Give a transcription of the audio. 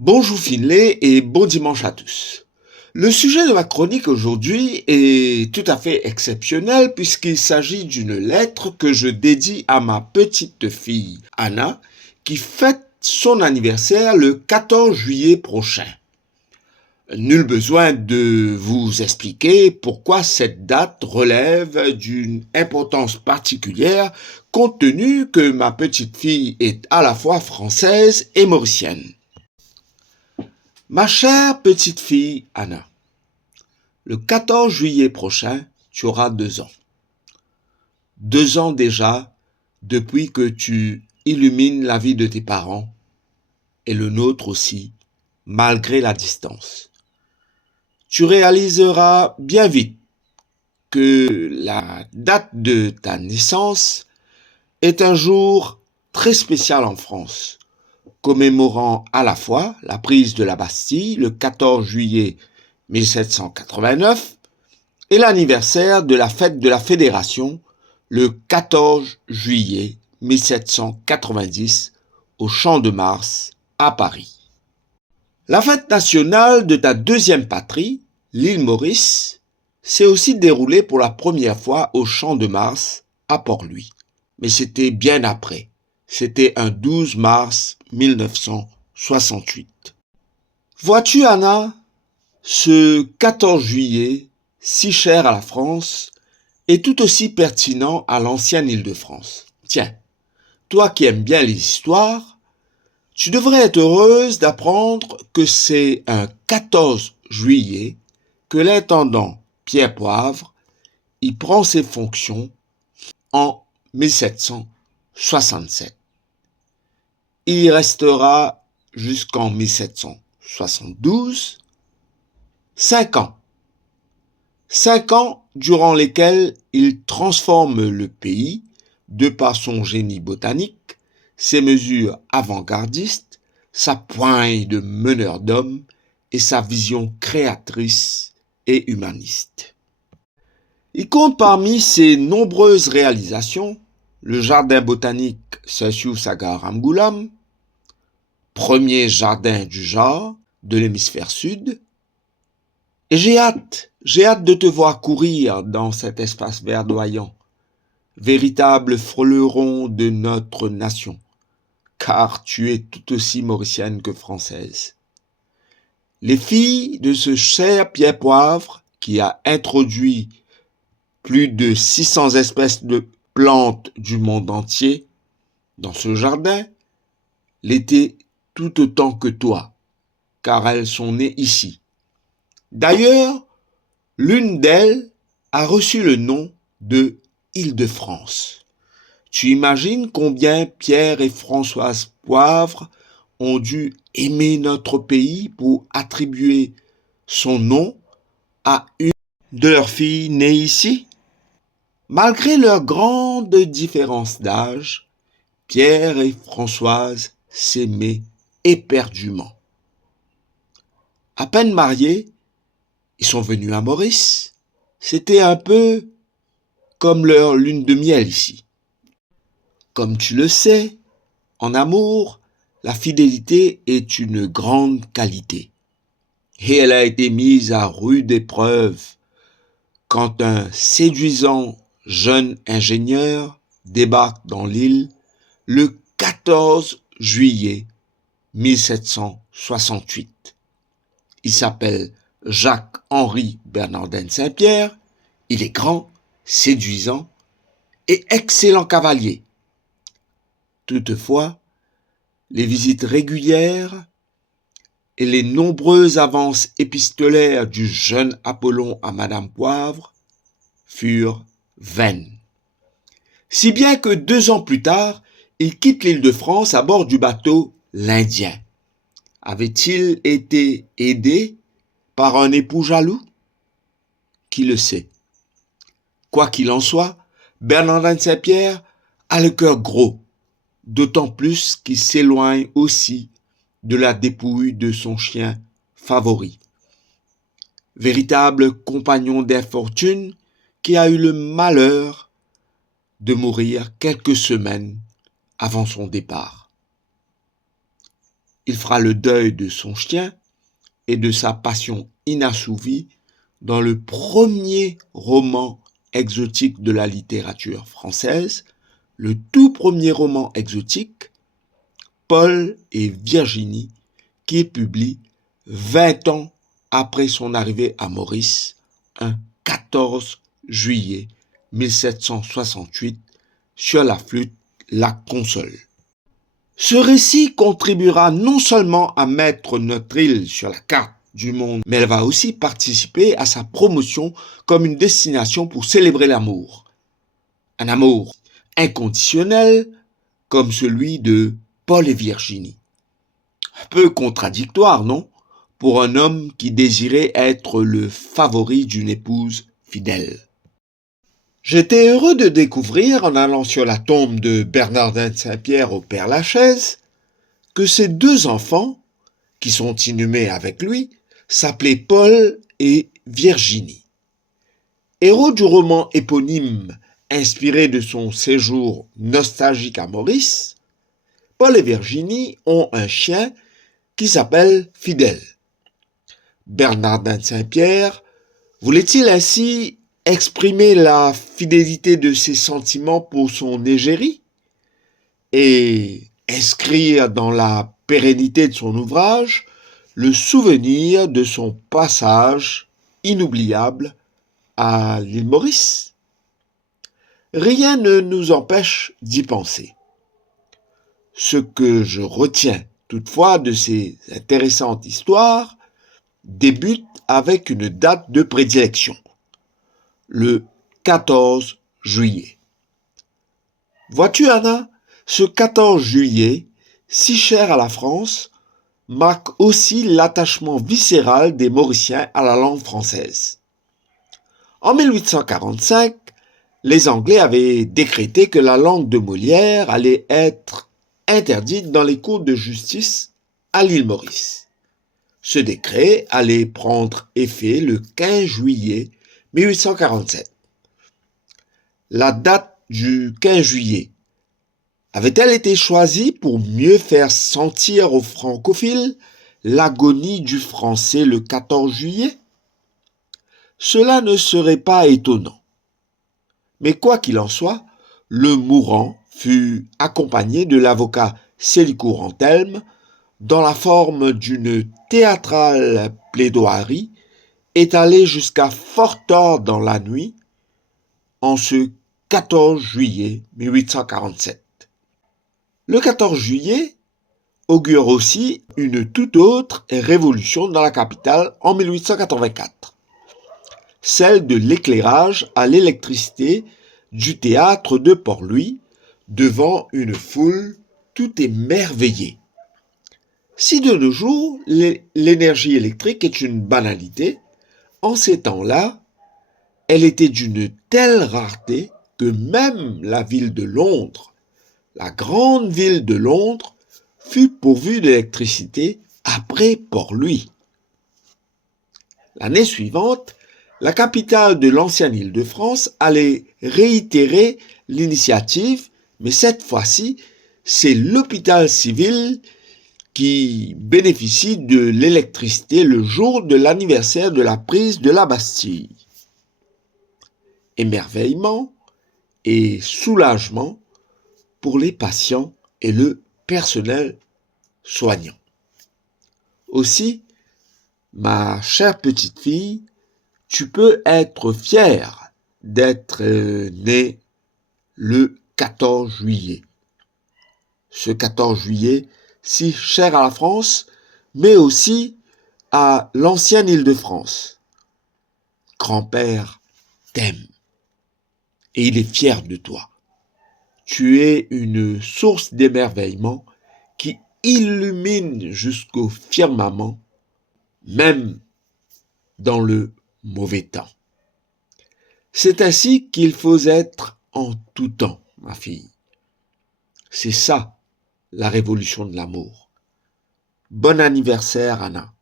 Bonjour Finlay et bon dimanche à tous. Le sujet de ma chronique aujourd'hui est tout à fait exceptionnel puisqu'il s'agit d'une lettre que je dédie à ma petite fille Anna qui fête son anniversaire le 14 juillet prochain. Nul besoin de vous expliquer pourquoi cette date relève d'une importance particulière compte tenu que ma petite fille est à la fois française et mauricienne. Ma chère petite fille Anna, le 14 juillet prochain, tu auras 2 ans. 2 ans déjà depuis que tu illumines la vie de tes parents et le nôtre aussi, malgré la distance. Tu réaliseras bien vite que la date de ta naissance est un jour très spécial en France, commémorant à la fois la prise de la Bastille le 14 juillet 1789 et l'anniversaire de la fête de la Fédération le 14 juillet 1790 au Champ de Mars à Paris. La fête nationale de ta deuxième patrie, l'île Maurice, s'est aussi déroulée pour la première fois au Champ de Mars à Port-Louis. Mais c'était bien après. C'était un 12 mars 1968. Vois-tu, Anna, ce 14 juillet, si cher à la France, est tout aussi pertinent à l'ancienne Île-de-France. Tiens, toi qui aimes bien les histoires, tu devrais être heureuse d'apprendre que c'est un 14 juillet que l'intendant Pierre Poivre y prend ses fonctions en 1767. Il y restera jusqu'en 1772, 5 ans. 5 ans durant lesquels il transforme le pays de par son génie botanique, ses mesures avant-gardistes, sa poigne de meneur d'hommes et sa vision créatrice et humaniste. Il compte parmi ses nombreuses réalisations le jardin botanique Sessiu Sagar Ramgoolam, premier jardin du genre de l'hémisphère sud, et j'ai hâte de te voir courir dans cet espace verdoyant, véritable fleuron de notre nation, car tu es tout aussi mauricienne que française. Les filles de ce cher Pierre Poivre, qui a introduit plus de 600 espèces de plantes du monde entier dans ce jardin, l'étaient tout autant que toi, car elles sont nées ici. D'ailleurs, l'une d'elles a reçu le nom de Île-de-France. Tu imagines combien Pierre et Françoise Poivre ont dû aimer notre pays pour attribuer son nom à une de leurs filles nées ici? Malgré leur grande différence d'âge, Pierre et Françoise s'aimaient éperdument. À peine mariés, ils sont venus à Maurice. C'était un peu comme leur lune de miel ici. Comme tu le sais, en amour, la fidélité est une grande qualité. Et elle a été mise à rude épreuve quand un séduisant jeune ingénieur débarque dans l'île le 14 juillet 1768. Il s'appelle Jacques-Henri Bernardin Saint-Pierre. Il est grand, séduisant et excellent cavalier. Toutefois, les visites régulières et les nombreuses avances épistolaires du jeune Apollon à Madame Poivre furent vaines. Si bien que 2 ans plus tard, il quitte l'Île-de-France à bord du bateau l'Indien. Avait-il été aidé par un époux jaloux? Qui le sait? Quoi qu'il en soit, Bernardin de Saint-Pierre a le cœur gros, d'autant plus qu'il s'éloigne aussi de la dépouille de son chien favori. Véritable compagnon d'infortune qui a eu le malheur de mourir quelques semaines avant son départ. il fera le deuil de son chien et de sa passion inassouvie dans le premier roman exotique de la littérature française, le tout premier roman exotique, Paul et Virginie, qu'il publie 20 ans après son arrivée à Maurice, un 14 juillet 1768, sur la flûte La Console. Ce récit contribuera non seulement à mettre notre île sur la carte du monde, mais elle va aussi participer à sa promotion comme une destination pour célébrer l'amour. Un amour inconditionnel comme celui de Paul et Virginie. Un peu contradictoire, non? Pour un homme qui désirait être le favori d'une épouse fidèle. J'étais heureux de découvrir, en allant sur la tombe de Bernardin de Saint-Pierre au Père-Lachaise, que ses deux enfants, qui sont inhumés avec lui, s'appelaient Paul et Virginie. Héros du roman éponyme inspiré de son séjour nostalgique à Maurice, Paul et Virginie ont un chien qui s'appelle Fidèle. Bernardin de Saint-Pierre voulait-il ainsi exprimer la fidélité de ses sentiments pour son égérie et inscrire dans la pérennité de son ouvrage le souvenir de son passage inoubliable à l'île Maurice? Rien ne nous empêche d'y penser. Ce que je retiens toutefois de ces intéressantes histoires débute avec une date de prédilection, le 14 juillet. Vois-tu, Anna, ce 14 juillet, si cher à la France, marque aussi l'attachement viscéral des Mauriciens à la langue française. En 1845, les Anglais avaient décrété que la langue de Molière allait être interdite dans les cours de justice à l'île Maurice. Ce décret allait prendre effet le 15 juillet 1847. La date du 15 juillet avait-elle été choisie pour mieux faire sentir aux francophiles l'agonie du français le 14 juillet? Cela ne serait pas étonnant. Mais quoi qu'il en soit, le mourant fut accompagné de l'avocat Selicourt Anthelme dans la forme d'une théâtrale plaidoirie étalée jusqu'à fort tard dans la nuit en ce 14 juillet 1847. Le 14 juillet augure aussi une toute autre révolution dans la capitale en 1884, celle de l'éclairage à l'électricité du théâtre de Port-Louis devant une foule tout émerveillée. Si de nos jours, l'énergie électrique est une banalité, en ces temps-là, elle était d'une telle rareté que même la ville de Londres, la grande ville de Londres, fut pourvue d'électricité après Port-Louis. L'année suivante, la capitale de l'ancienne Île-de-France allait réitérer l'initiative, mais cette fois-ci, c'est l'hôpital civil qui bénéficie de l'électricité le jour de l'anniversaire de la prise de la Bastille. Émerveillement et soulagement pour les patients et le personnel soignant. Aussi, ma chère petite fille, tu peux être fière d'être née le 14 juillet. Ce 14 juillet, si cher à la France, mais aussi à l'ancienne Île-de-France. Grand-père t'aime et il est fier de toi. Tu es une source d'émerveillement qui illumine jusqu'au firmament, même dans le mauvais temps. C'est ainsi qu'il faut être en tout temps, ma fille. C'est ça, la révolution de l'amour. Bon anniversaire, Anna.